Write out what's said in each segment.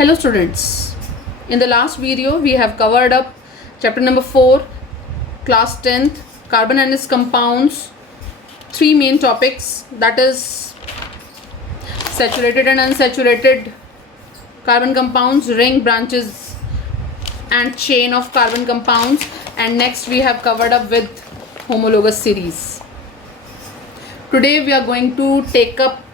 Hello students, in the last video we have covered up chapter number 4, class 10th, carbon and its compounds, three main topics, that is saturated and unsaturated carbon compounds, ring, branches and chain of carbon compounds, and next we have covered up with homologous series. Today we are going to take up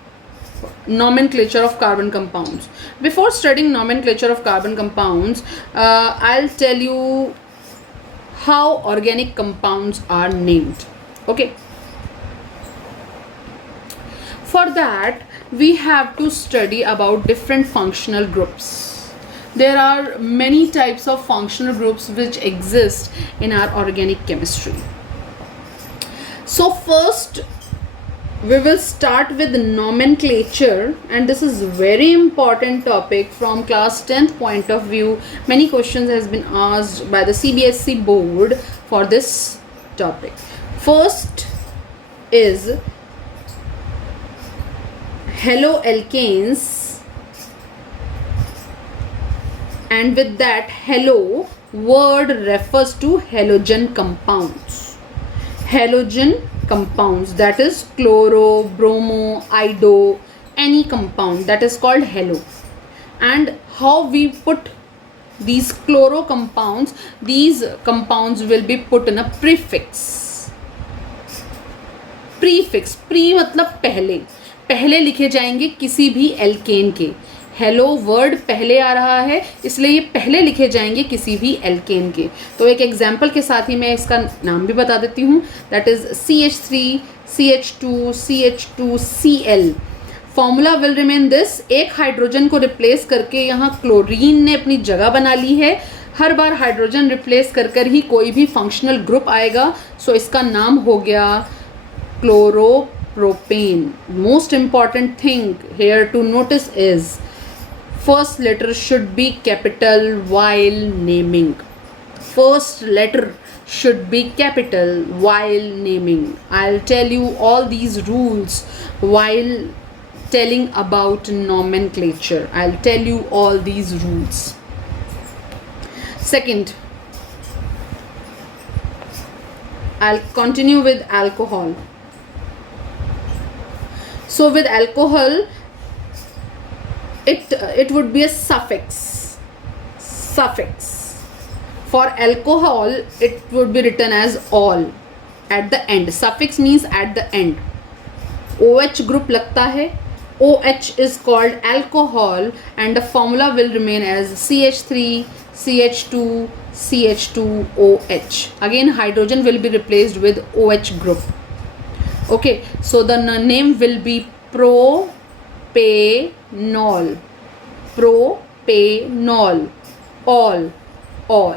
nomenclature of carbon compounds. Before studying nomenclature of carbon compounds, I'll tell you how organic compounds are named. Okay. For that, we have to study about different functional groups. There are many types of functional groups which exist in our organic chemistry. So first, we will start with nomenclature, and this is very important topic from class 10th point of view. Many questions has been asked by the CBSE board for this topic. First is haloalkanes, and with that halo word refers to halogen compounds. Halogen compounds, that is chloro, bromo, iodo, any compound that is called halo. And how we put these chloro compounds, these compounds will be put in a prefix. Prefix, pre मतलब पहले लिखे जाएंगे किसी भी alkene के. Hello word पहले आ रहा है इसलिए ये पहले लिखे जाएंगे किसी भी एल्केन के. तो एक एग्जाम्पल के साथ ही मैं इसका नाम भी बता देती हूँ. That is CH3, CH2, CH2Cl. Formula will remain this. एक हाइड्रोजन को रिप्लेस करके यहाँ क्लोरीन ने अपनी जगह बना ली है. हर बार हाइड्रोजन रिप्लेस कर ही कोई भी फंक्शनल ग्रुप आएगा. सो इसका नाम हो गया chloropropane. Most important thing here to notice is first letter should be capital while naming. First letter should be capital while naming. I'll tell you all these rules while telling about nomenclature. I'll tell you all these rules. Second, I'll continue with alcohol. So with alcohol, it would be a suffix. For alcohol it would be written as all at the end. Suffix means at the end. OH group लगता है. OH is called alcohol and the formula will remain as CH3, CH2, CH2OH. Again hydrogen will be replaced with OH group. Okay, so the name will be propanol. All.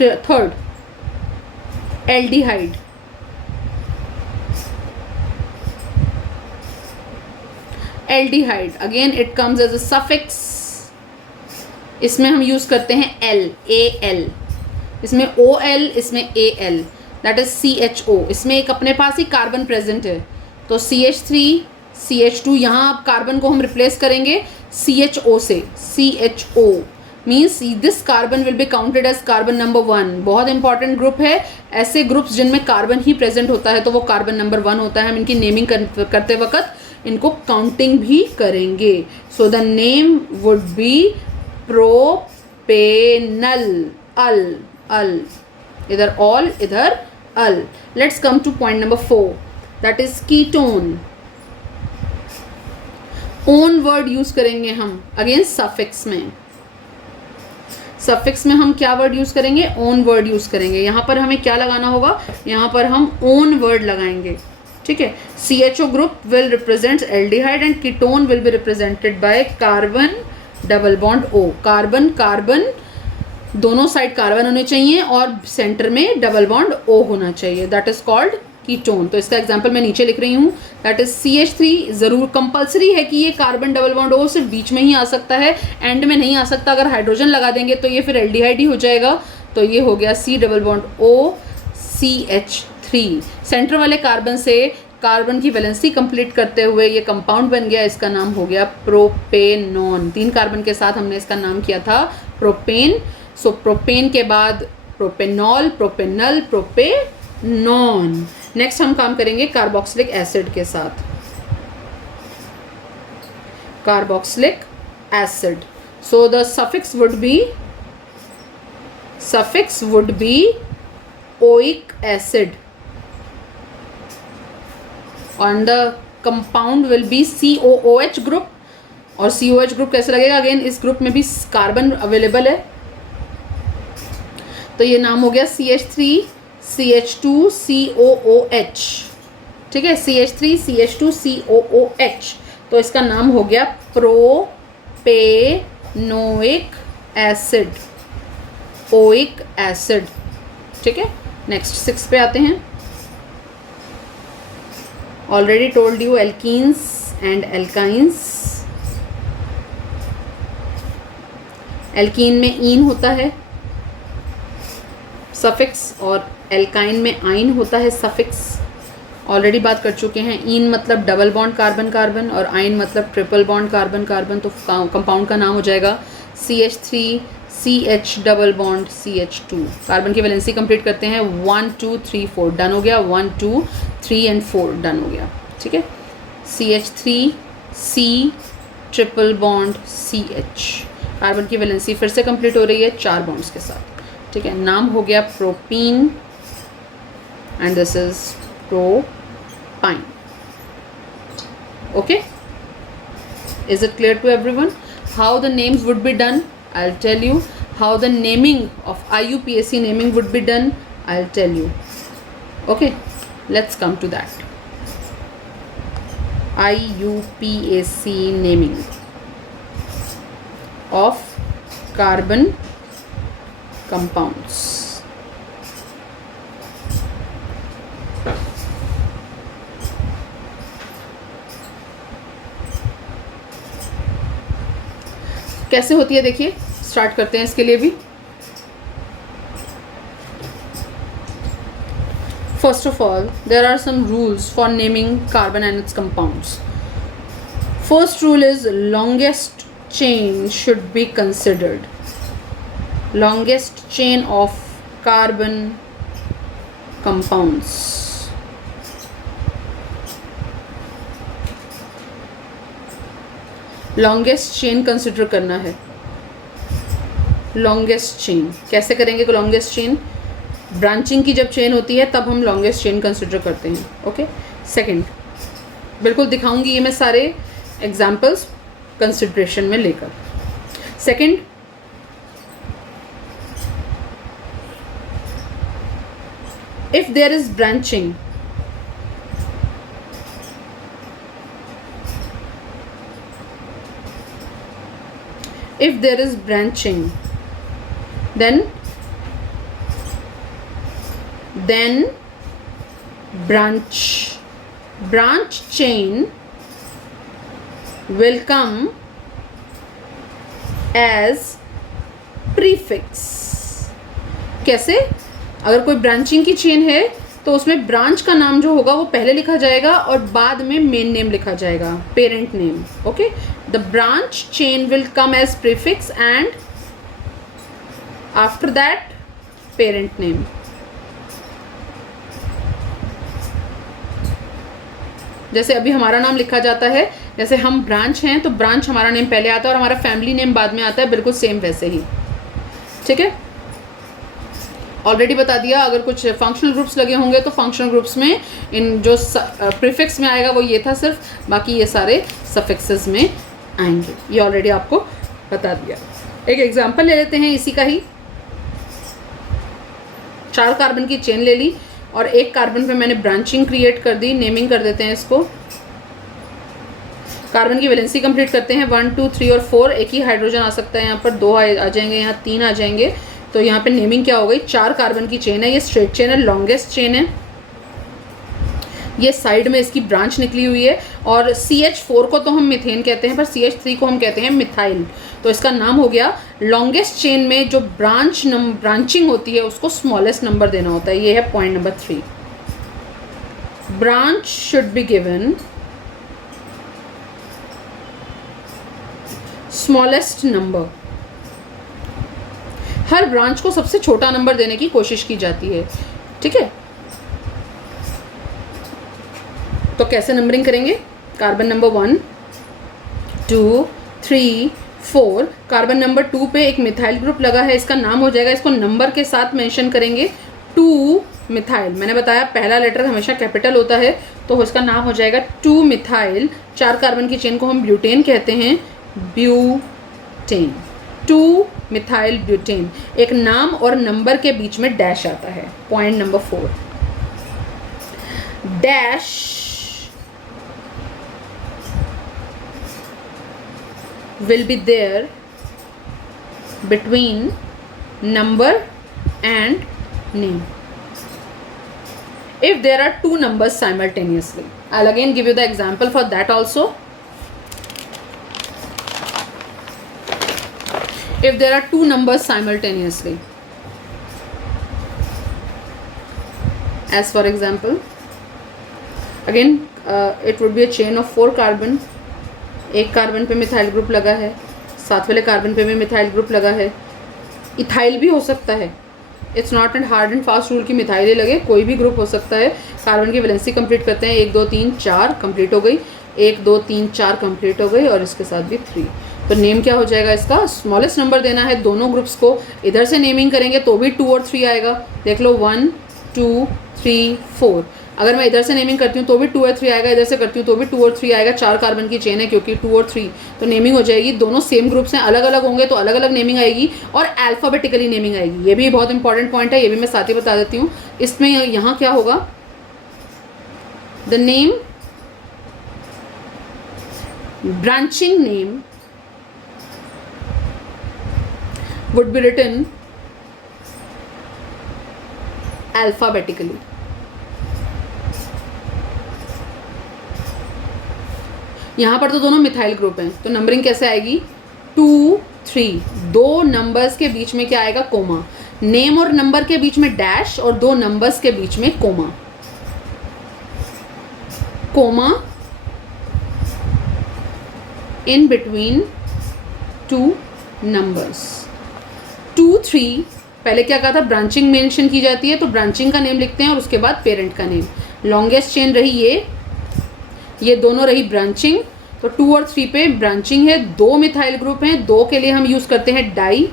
Third, aldehyde. Again it comes as a suffix. इसमें हम use करते हैं AL. इसमें OL, इसमें AL. That is CHO. इसमें एक अपने पास ही carbon present है तो CH3, CH2. यहाँ आप कार्बन को हम रिप्लेस करेंगे CHO से. CHO means this carbon will be counted as carbon number 1. बहुत इंपॉर्टेंट ग्रुप है. ऐसे ग्रुप्स जिनमें कार्बन ही प्रेजेंट होता है तो वो कार्बन नंबर 1 होता है. हम इनकी नेमिंग करते वक्त इनको काउंटिंग भी करेंगे. So the name would be propanal. Al इधर ऑल, इधर al. Let's come to point number 4, that is ketone. One word use करेंगे हम अगेन सफिक्स में. सफिक्स में हम क्या वर्ड यूज करेंगे? ओन वर्ड यूज करेंगे. यहाँ पर हमें क्या लगाना होगा? यहाँ पर हम ओन वर्ड लगाएंगे. ठीक है. CHO group will represent aldehyde and ketone will be represented by carbon double bond O. Carbon दोनों साइड कार्बन होने चाहिए और सेंटर में डबल बॉन्ड O होना चाहिए. That is called ketone. तो इसका एग्जांपल मैं नीचे लिख रही हूँ. That is CH3. जरूर कंपलसरी है कि ये कार्बन डबल बॉन्ड O सिर्फ बीच में ही आ सकता है, एंड में नहीं आ सकता. अगर हाइड्रोजन लगा देंगे तो ये फिर एल्डिहाइड ही हो जाएगा. तो ये हो गया C double bond O CH3. Centre वाले कार्बन से कार्बन की वैलेंसी कंप्लीट करते हुए ये कंपाउंड बन गया, इसका नाम हो गया प्रोपेनॉन। 3 कार्बन के साथ हमने इसका नाम किया था प्रोपेन। सो प्रोपेन के बाद प्रोपेनॉल, प्रोपेनल, प्रोपेनॉन। नेक्स्ट हम काम करेंगे कार्बोक्सिलिक एसिड के साथ। Carboxylic acid, so the suffix would be oic acid and the compound will be COOH group। और COH ग्रुप कैसे लगेगा? अगेन इस ग्रुप में भी कार्बन अवेलेबल है, तो ये नाम हो गया CH3CH2COOH। ठीक है, CH3CH2COOH, तो इसका नाम हो गया प्रोपेनोइक एसिड, ओइक एसिड। ठीक है, नेक्स्ट 6 पे आते हैं। Already told you alkenes and alkynes. Alkene में ईन होता है सफिक्स, और एल्काइन में आइन होता है सफिक्स। ऑलरेडी बात कर चुके हैं। ईन मतलब डबल बॉन्ड कार्बन कार्बन, और आइन मतलब ट्रिपल बॉन्ड कार्बन कार्बन। तो कंपाउंड का नाम हो जाएगा CH3CH double bond CH2। Carbon की वैलेंसी कंप्लीट करते हैं। 1 2 3 4 डन हो गया। 1 2 3 एंड 4 डन हो गया। ठीक है, CH3C triple bond CH। Carbon की वैलेंसी फिर से कंप्लीट हो रही है 4 बॉन्ड्स के साथ। ठीक है, नाम हो गया propene and this is propyne. Okay, is it clear to everyone how the names would be done? I'll tell you how the naming of IUPAC naming would be done. I'll tell you. Okay, let's come to that. IUPAC naming of carbon compounds. कैसे होती है देखिए, start करते हैं इसके लिए भी। First of all, there are some rules for naming carbon and its compounds. First rule is longest chain should be considered. Longest chain of carbon compounds. Longest chain consider करना है। लॉन्गेस्ट चेन कैसे करेंगे? Longest chain branching की जब chain होती है तब हम लॉन्गेस्ट चेन कंसिडर करते हैं। ओके, सेकंड, बिल्कुल दिखाऊंगी ये मैं सारे एग्जांपल्स कंसिडरेशन में लेकर। Second, if there is branching, if there is branching, then branch chain will come as prefix। कैसे? अगर कोई ब्रांचिंग की चेन है तो उसमें ब्रांच का नाम जो होगा वो पहले लिखा जाएगा और बाद में मेन नेम लिखा जाएगा, parent name. Okay, the branch chain will come as prefix and after that parent name. जैसे अभी हमारा नाम लिखा जाता है, जैसे हम ब्रांच हैं तो ब्रांच हमारा नेम पहले आता है और हमारा फैमिली नेम बाद में आता है, बिल्कुल सेम वैसे ही। ठीक है, ऑलरेडी बता दिया। अगर कुछ फंक्शनल ग्रुप्स लगे होंगे तो फंक्शनल ग्रुप्स में इन जो प्रीफिक्स में आएगा वो ये था सिर्फ, बाकी ये सारे सफिक्सेस में आएंगे। ये ऑलरेडी आपको बता दिया। एक एग्जांपल ले लेते हैं इसी का ही। 4 कार्बन की चेन ले ली और एक कार्बन पे मैंने ब्रांचिंग क्रिएट कर दी, नेमिंग कर देते हैं इसको। कार्बन की वैलेंसी कंप्लीट करते हैं। 1 2 3 और 4, एक ही हाइड्रोजन आ सकता है यहाँ पर, 2 आ जाएंगे, यहाँ 3 आ जाएंगे। तो यहाँ पे नेमिंग क्या हो गई? 4 कार्बन की चेन है, ये स्ट्रेट चेन है, लॉन्गेस्ट चेन है। ये साइड में इसकी ब्रांच निकली हुई है और CH4 को तो हम मिथेन कहते हैं पर CH3 को हम कहते हैं मिथाइल। तो इसका नाम हो गया लॉन्गेस्ट चेन में जो ब्रांचिंग होती है उसको स्मॉलेस्ट नंबर देना होता है। ये है point number 3। branch should be given smallest number. Her branch को सबसे छोटा नंबर देने की कोशिश की जाती है. ठीक है, तो कैसे नंबरिंग करेंगे? Carbon number 1, 2, 3, 4. कार्बन नंबर 2 पे एक मिथाइल ग्रुप लगा है, इसका नाम हो जाएगा, इसको नंबर के साथ मेंशन करेंगे 2 मिथाइल. मैंने बताया पहला लेटर हमेशा कैपिटल होता है, तो इसका नाम हो जाएगा 2 मिथाइल. 4 कार्बन की चेन को हम ब्यूटेन कहते हैं, ब्यूटेन. 2 methyl butane. एक नाम और नंबर के बीच में डैश आता है. Point number 4, dash will be there between number and name if there are two numbers simultaneously. I'll again give you the example for that also. If there are two numbers simultaneously, as for example, again it would be a chain of 4 carbon. एक carbon पे methyl group लगा है, साथ वाले carbon पे भी methyl group लगा है. इथाइल भी हो सकता है. It's not and hard and fast rule की मिथाइल लगे, कोई भी ग्रुप हो सकता है. कार्बन की वैलेंसी कंप्लीट करते हैं. 1 2 3 4 कंप्लीट हो गई. 1 2 3 4 कंप्लीट हो गई और इसके साथ भी 3. तो नेम क्या हो जाएगा इसका? स्मॉलेस्ट नंबर देना है दोनों ग्रुप्स को. इधर से नेमिंग करेंगे तो भी 2 और 3 आएगा. देख लो 1 2 3 4. अगर मैं इधर से नेमिंग करती हूँ तो भी 2 और 3 आएगा, इधर से करती हूँ तो भी 2 और 3 आएगा. 4 कार्बन की चेन है क्योंकि 2 और 3, तो नेमिंग हो जाएगी. दोनों सेम ग्रुप्स हैं, अलग अलग होंगे तो अलग अलग नेमिंग आएगी और अल्फ़ाबेटिकली नेमिंग आएगी. ये भी बहुत इंपॉर्टेंट पॉइंट है, ये भी मैं साथ ही बता देती हूँ. इसमें यहाँ क्या होगा? The name, branching name would be written alphabetically. यहाँ पर तो दोनों मिथाइल ग्रुप हैं, तो नंबरिंग कैसे आएगी? 2 3. 2 नंबर्स के बीच में क्या आएगा? कोमा. नेम और नंबर के बीच में डैश और 2 नंबर्स के बीच में comma. Comma in between 2 numbers. 2 3. पहले क्या कहा था? ब्रांचिंग मेंशन की जाती है, तो ब्रांचिंग का नेम लिखते हैं और उसके बाद पेरेंट का नेम. लॉन्गेस्ट चेन रही ये दोनों रही ब्रांचिंग. तो 2 और 3 पे ब्रांचिंग है. 2 मिथाइल ग्रुप हैं, 2 के लिए हम यूज़ करते हैं डाई.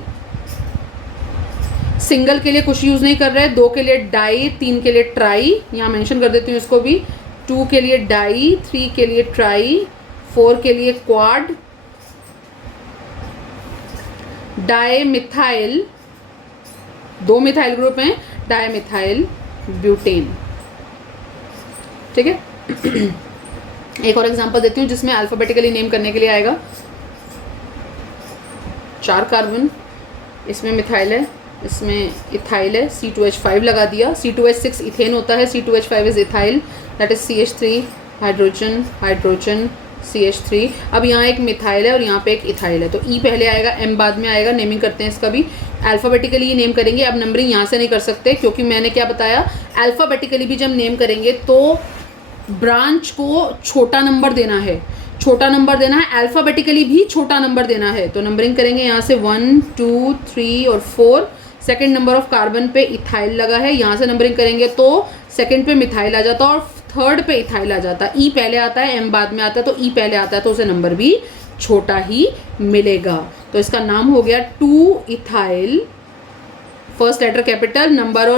सिंगल के लिए कुछ यूज़ नहीं कर रहे हैं. 2 के लिए डाई, 3 के लिए ट्राई. यहाँ मेंशन कर देती हूँ इसको भी. 2 के लिए डाई, 3 के लिए ट्राई, 4 के लिए quad. Di methyl, 2 methyl group हैं, डाई मिथाइल ब्यूटेन. ठीक है. एक और एग्जांपल देती हूँ जिसमें अल्फ़ाबेटिकली नेम करने के लिए आएगा. 4 कार्बन, इसमें मिथाइल है, इसमें इथाइल है. C2H5 लगा दिया. C2H6 इथेन होता है, C2H5 is ethyl, that is CH3 hydrogen hydrogen CH3. अब यहाँ एक मिथाइल है और यहाँ पे एक इथाइल है, तो E पहले आएगा, M बाद में आएगा. नेमिंग करते हैं इसका भी. अल्फ़ाबेटिकली नेम करेंगे. अब नंबरिंग यहाँ से नहीं कर सकते क्योंकि मैंने क्या बताया, अल्फ़ाबेटिकली भी जब नेम करेंगे तो ब्रांच को छोटा नंबर देना है, छोटा नंबर देना है. अल्फ़ाबेटिकली भी छोटा नंबर देना है. तो नंबरिंग करेंगे यहाँ से 1 2 3 और 4. सेकेंड नंबर ऑफ कार्बन पे इथाइल लगा है, यहाँ से नंबरिंग करेंगे तो सेकेंड पे मिथाइल आ जाता और थर्ड पे इथाइल आ जाता. E पहले आता है, M बाद में आता है, तो E पहले आता है तो उसे नंबर भी छोटा ही मिलेगा. तो इसका नाम हो गया 2 ethyl. First letter capital, number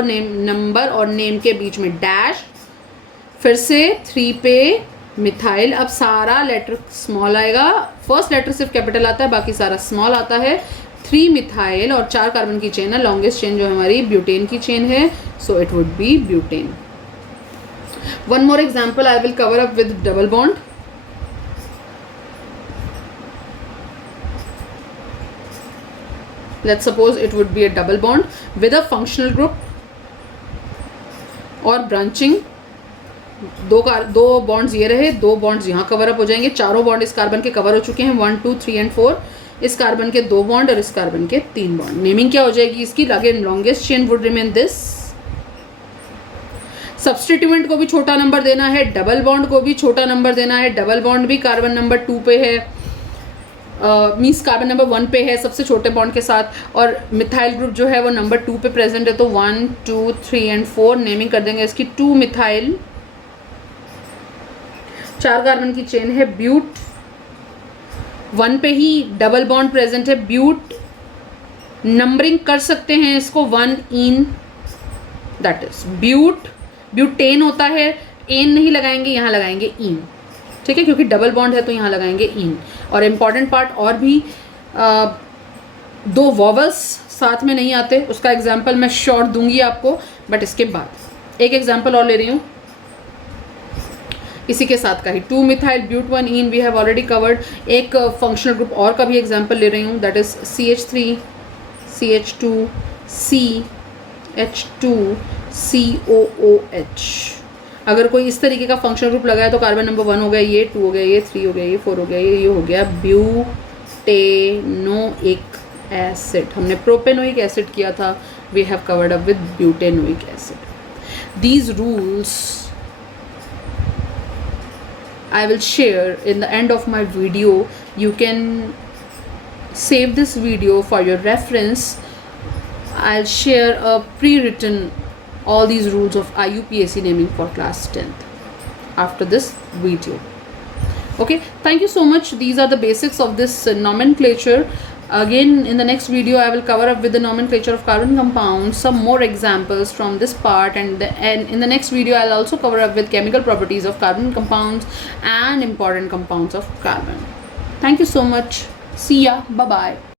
और नेम के बीच में डैश. फिर से 3 पे मिथाइल. अब सारा लेटर स्मॉल आएगा, फर्स्ट लेटर सिर्फ कैपिटल आता है, बाकी सारा स्मॉल आता है. 3 मिथाइल और 4 कार्बन की चेन है. लॉन्गेस्ट चेन जो हमारी ब्यूटेन की चेन है, so it would be butane. One more example I will cover up with double bond. Let's suppose it would be a double bond with a functional group और branching. 2 bonds ये रहे, 2 bonds यहाँ cover up हो जाएंगे. चारों bond इस carbon के cover हो चुके हैं, 1 2 3 एंड 4. इस कार्बन के 2 बॉन्ड और इस कार्बन के 3 बॉन्ड. नेमिंग क्या हो जाएगी इसकी? Again longest chain would remain this. Substituent को भी छोटा नंबर देना है, डबल बॉन्ड को भी छोटा नंबर देना है। डबल बॉन्ड भी कार्बन नंबर 2 पे है, मीन्स कार्बन नंबर 1 पे है सबसे छोटे बॉन्ड के साथ, और मिथाइल ग्रुप जो है वो नंबर 2 पे प्रेजेंट है। तो 1 2 3 एंड 4 नेमिंग कर देंगे इसकी। 2 मिथाइल, 4 कार्बन की चेन है। ब्यूट, 1 पे ही डबल बॉन्ड प्रेजेंट है। ब्यूट नंबरिंग कर सकते हैं इसको 1 इन, दैट इज ब्यूट। ब्यूटेन होता है, एन नहीं लगाएंगे, यहाँ लगाएंगे इन, ठीक है, क्योंकि डबल बॉन्ड है तो यहाँ लगाएंगे इन। और इम्पॉर्टेंट पार्ट और भी 2 वॉवल्स साथ में नहीं आते, उसका एग्जाम्पल मैं श्योर दूंगी आपको, बट इसके बाद एक एग्जाम्पल और ले रही हूँ इसी के साथ का ही। 2 methyl but 1 ene we have already covered. एक फंक्शनल ग्रुप और का भी एग्जाम्पल ले रही हूँ, that is CH3 CH2 CH2 COOH। अगर कोई इस तरीके का फंक्शनल ग्रुप लगाए तो कार्बन नंबर 1 हो गया, ये 2 हो गया, ये 3 हो गया, ये 4 हो गया, ये हो गया ब्यूटेनोइक एसिड। हमने प्रोपेनोइक एसिड किया था, we have covered up with butanoic acid. These rules I will share in the end of my video. You can save this video for your reference. I'll share a pre-written all these rules of IUPAC naming for class 10th after this video. Okay, thank you so much. These are the basics of this nomenclature. Again, in the next video I will cover up with the nomenclature of carbon compounds, some more examples from this part, and in the next video I'll also cover up with chemical properties of carbon compounds and important compounds of carbon. Thank you so much. See ya. Bye bye.